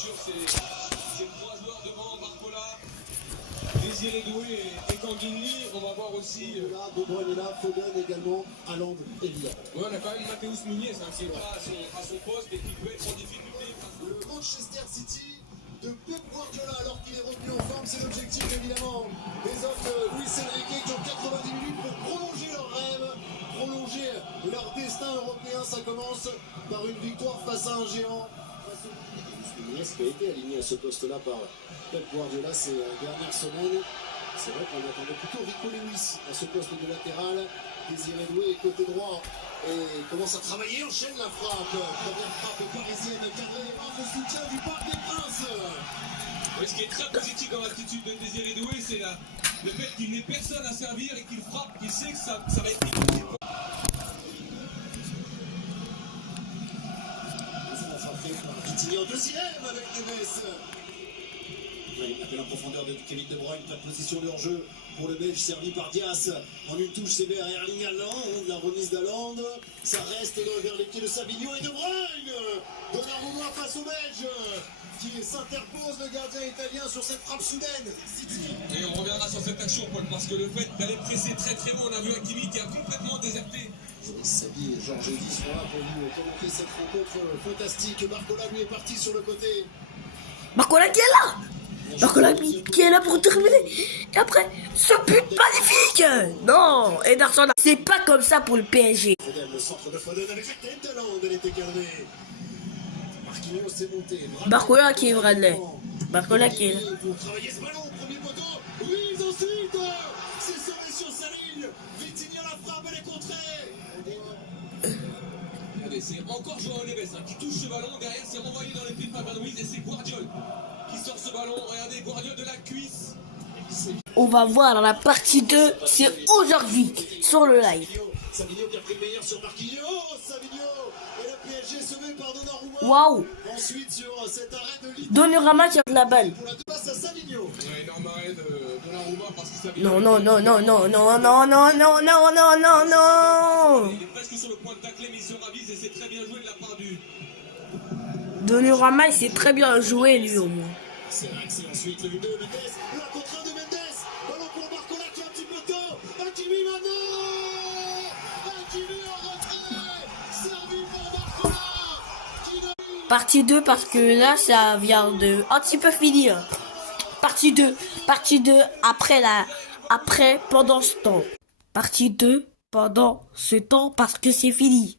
sûr, c'est trois joueurs devant Barcola, Désiré Doué et Kanguinli. On va voir aussi. Là, De Bruyne est là, Foden également, Haaland évidemment. Ouais, on a quand même Mathéus Munier, qui est pas à son poste et qui peut être en difficulté. Le Manchester City de Pep Guardiola alors qu'il est revenu en forme, c'est l'objectif évidemment des hommes de Luis Enrique qui ont 90 minutes pour prolonger leur rêve, prolonger leur destin européen. Ça commence par une victoire face à un géant. Nunez qui a été aligné à ce poste-là par Pep Guardiola ces dernières semaines. C'est vrai qu'on attendait plutôt Rico Lewis à ce poste de latéral. Désiré Doué côté droit et commence à travailler, enchaîne la frappe. Première frappe parisienne, cadrée par le soutien du Parc des Princes. Mais ce qui est très positif dans l'attitude de Désiré Doué, c'est le fait qu'il n'ait personne à servir et qu'il frappe, qu'il sait que ça va être difficile. Vitinha en deuxième avec Neves. Il appelle en profondeur de Kevin De Bruyne, pas de position de hors-jeu pour le Belge servi par Dias. En une touche, c'est vers Erling Haaland, la remise d'Haaland. Ça reste vers les pieds de Savigno et De Bruyne. Donnarumma face au Belge qui s'interpose, le gardien italien, sur cette frappe soudaine. Et on reviendra sur cette action, Paul, parce que le fait d'aller presser très très haut, on a vu Hakimi qui a complètement déserté. Sabi et Georges Eddy sont là pour nous commenter cette rencontre fantastique. Barcola lui est parti sur le côté. Barcola qui est là. Barcola qui est là pour terminer. Et après, ce but magnifique. Non, Ederson, c'est pas comme ça pour le PSG. Foden, le centre de Foden avec la tête d'Haaland, elle était cadrée. Marquinhos s'est monté. Barcola qui est Bradley. Barcola qui est là. Pour travailler ce ballon, premier poteau. Ruiz ensuite. C'est sauvé sur sa ligne. Vitinha la frappe, elle est contrée. Regardez, c'est encore Joao Neves qui touche ce ballon. Derrière, c'est renvoyé dans les pieds de Fabien Ruiz et c'est Guardiol qui sort ce ballon. Regardez, Guardiol de la cuisse. On va voir la partie 2, c'est aujourd'hui sur le live. Savigno qui a pris le meilleur sur Marquinhos. Savigno et le PSG sauvé par Donnarumma. Waouh. Ensuite sur cet arrêt de Ligue. Donnarumma qui a la balle. Pour la passe à Savigno. Ouais, énorme arrêt de Donnarumma parce que Savigno. Non, non, non, non, non, non, non, non, non, non, non, non, non. Il est presque sur le point de tacler, mais il se ravise et c'est très bien joué de la part du. Donnarumma, il s'est très bien joué lui au moins. C'est Axel ensuite, le Mendes, la contre de Mendes, ballon pour Barcola qui a un petit peu tôt, Hakimi maintenant, Hakimi en retrait, servi par Barcola, Partie 2 parce que là ça vient de un petit peu finir. Partie 2 après pendant ce temps. Partie 2 pendant ce temps parce que c'est fini.